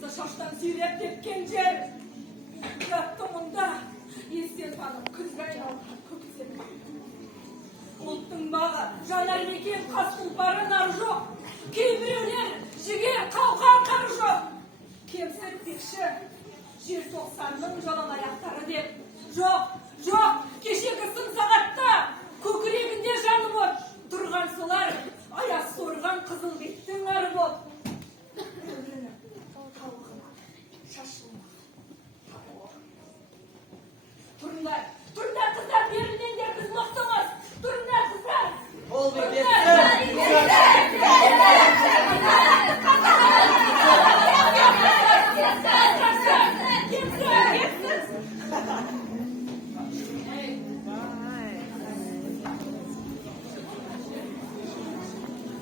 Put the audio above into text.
Kızı şaştan sürep tepken jer. Yattığında естен танып күзге айналған көктем. Ұлттың бағы жанар мекен қас тұлпары нар жоқ. Кейбіреулер жігер қауқан қары жоқ. Кемсітпекші жер тоқсанның жалан аяқтары деп. Жоқ, жоқ, кешегі сын сағатта көкірегінде жанып от. Тұрған солар аяз сорған қызыл беттің ары бот. Өмірінің талғына шашылмақ. Turunlar, turunlar kızlar birinden biz mıhtımız. Turunlar kızlar. Ol bir geçsin. Geçsin.